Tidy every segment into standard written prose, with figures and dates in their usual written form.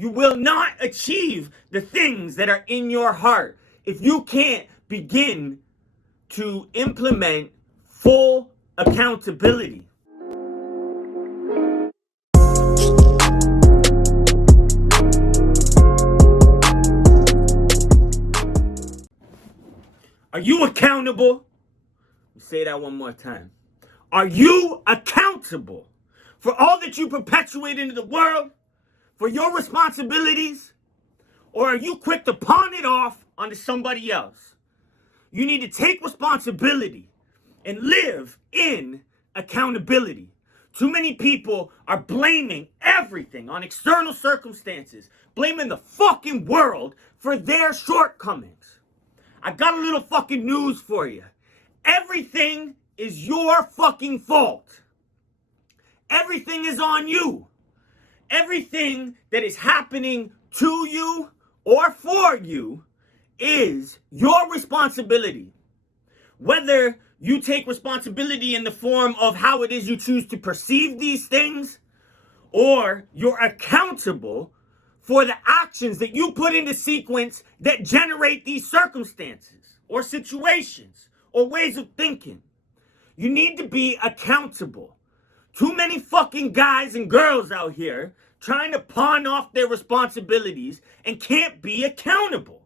You will not achieve the things that are in your heart if you can't begin to implement full accountability. Are you accountable? Say that one more time. Are you accountable for all that you perpetuate into the world, for your responsibilities, or are you quick to pawn it off onto somebody else? You need to take responsibility and live in accountability. Too many people are blaming everything on external circumstances, blaming the fucking world for their shortcomings. I got a little fucking news for you. Everything is your fucking fault. Everything is on you. Everything that is happening to you or for you is your responsibility. Whether you take responsibility in the form of how it is you choose to perceive these things, or you're accountable for the actions that you put into sequence that generate these circumstances or situations or ways of thinking. You need to be accountable. Too many fucking guys and girls out here trying to pawn off their responsibilities and can't be accountable.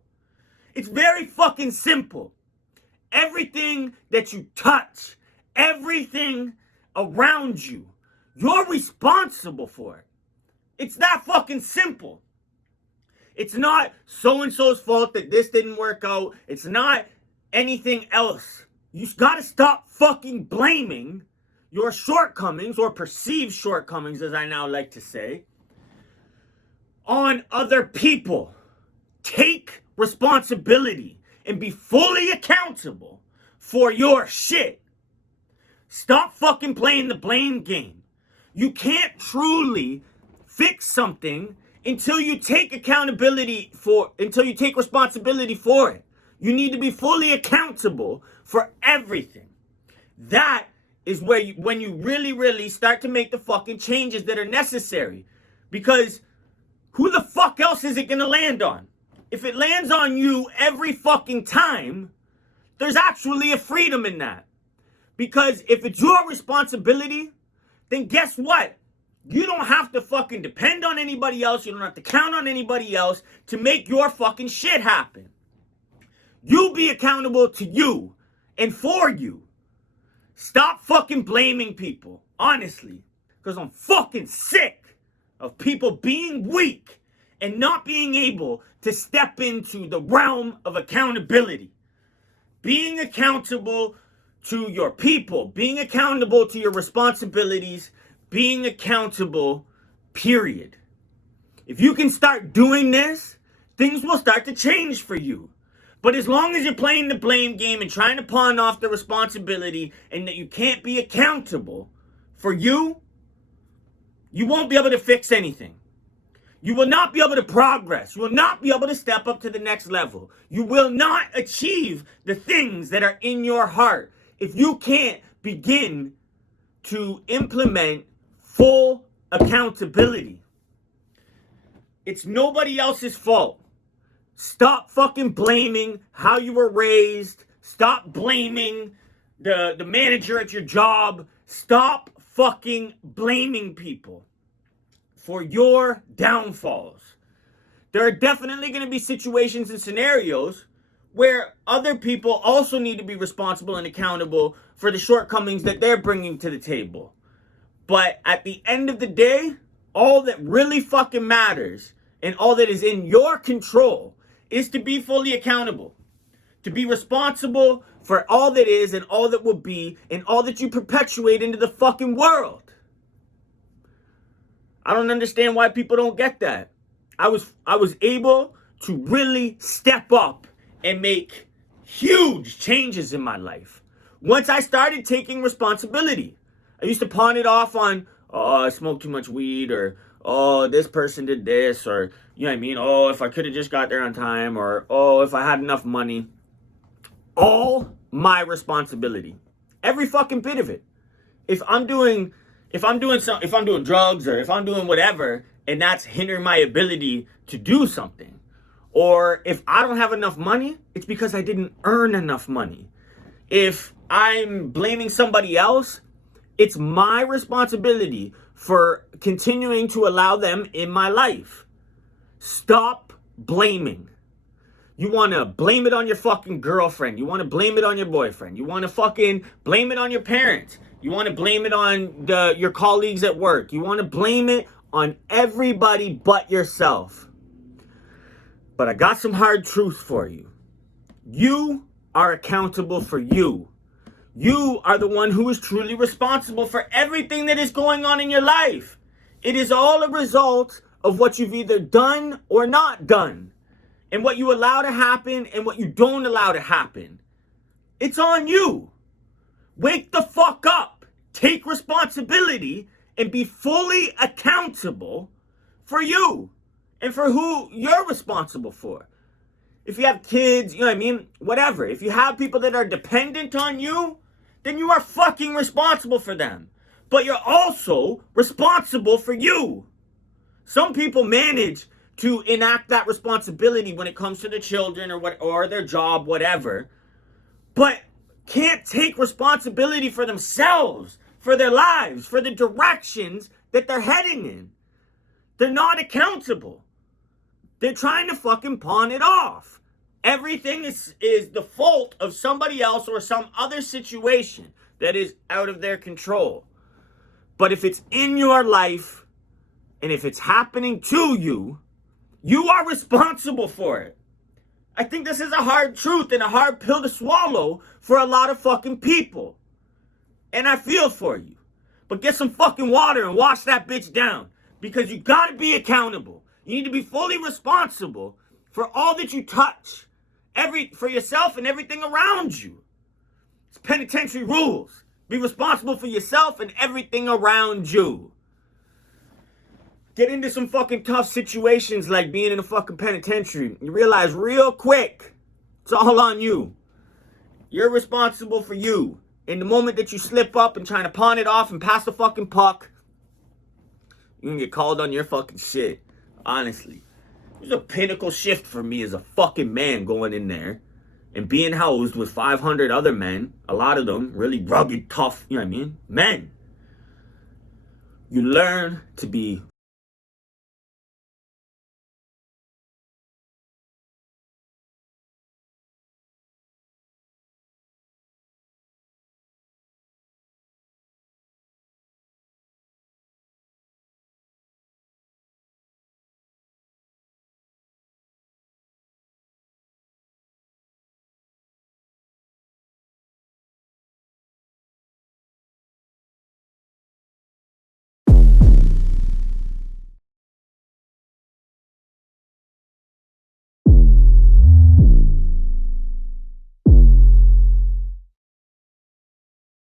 It's very fucking simple. Everything that you touch, everything around you, you're responsible for it. It's that fucking simple. It's not so-and-so's fault that this didn't work out. It's not anything else. You gotta stop fucking blaming your shortcomings, or perceived shortcomings, as I now like to say, on other people. Take responsibility and be fully accountable for your shit. Stop fucking playing the blame game. You can't truly fix something until you take responsibility for it. You need to be fully accountable for everything. That is where when you really start to make the fucking changes that are necessary. Because who the fuck else is it gonna land on? If it lands on you every fucking time, there's actually a freedom in that. Because if it's your responsibility, then guess what? You don't have to fucking depend on anybody else. You don't have to count on anybody else to make your fucking shit happen. You be accountable to you and for you. Stop fucking blaming people, honestly. Because I'm fucking sick of people being weak and not being able to step into the realm of accountability. Being accountable to your people, being accountable to your responsibilities, being accountable, period. If you can start doing this, things will start to change for you. But as long as you're playing the blame game and trying to pawn off the responsibility and that you can't be accountable for you won't be able to fix anything. You will not be able to progress. You will not be able to step up to the next level. You will not achieve the things that are in your heart if you can't begin to implement full accountability. It's nobody else's fault. Stop fucking blaming how you were raised. Stop blaming the manager at your job. Stop fucking blaming people for your downfalls. There are definitely going to be situations and scenarios where other people also need to be responsible and accountable for the shortcomings that they're bringing to the table. But at the end of the day, all that really fucking matters and all that is in your control is to be fully accountable. To be responsible for all that is and all that will be and all that you perpetuate into the fucking world. I don't understand why people don't get that. I was able to really step up and make huge changes in my life once I started taking responsibility. I used to pawn it off on, oh, I smoked too much weed, or oh, this person did this, or, you know what I mean? Oh, if I could have just got there on time, or oh, if I had enough money. All my responsibility. Every fucking bit of it. If I'm doing drugs, or if I'm doing whatever, and that's hindering my ability to do something. Or if I don't have enough money, it's because I didn't earn enough money. If I'm blaming somebody else, it's my responsibility for continuing to allow them in my life. Stop blaming. You want to blame it on your fucking girlfriend. You want to blame it on your boyfriend. You want to fucking blame it on your parents. You want to blame it on your colleagues at work. You want to blame it on everybody but yourself. But I got some hard truth for you. You are accountable for you. You are the one who is truly responsible for everything that is going on in your life. It is all a result of what you've either done or not done, and what you allow to happen and what you don't allow to happen. It's on you. Wake the fuck up. Take responsibility and be fully accountable for you and for who you're responsible for. If you have kids, you know what I mean? Whatever. If you have people that are dependent on you, then you are fucking responsible for them. But you're also responsible for you. Some people manage to enact that responsibility when it comes to the children or their job, whatever, but can't take responsibility for themselves, for their lives, for the directions that they're heading in. They're not accountable. They're trying to fucking pawn it off. Everything is the fault of somebody else or some other situation that is out of their control. But if it's in your life and if it's happening to you, you are responsible for it. I think this is a hard truth and a hard pill to swallow for a lot of fucking people. And I feel for you. But get some fucking water and wash that bitch down. Because you gotta be accountable. You need to be fully responsible for all that you touch. For yourself and everything around you. It's penitentiary rules. Be responsible for yourself and everything around you. Get into some fucking tough situations like being in a fucking penitentiary. You realize real quick, it's all on you. You're responsible for you. In the moment that you slip up and trying to pawn it off and pass the fucking puck, you can get called on your fucking shit. Honestly. It was a pinnacle shift for me as a fucking man going in there and being housed with 500 other men, a lot of them really rugged, tough, you know what I mean? Men. You learn to be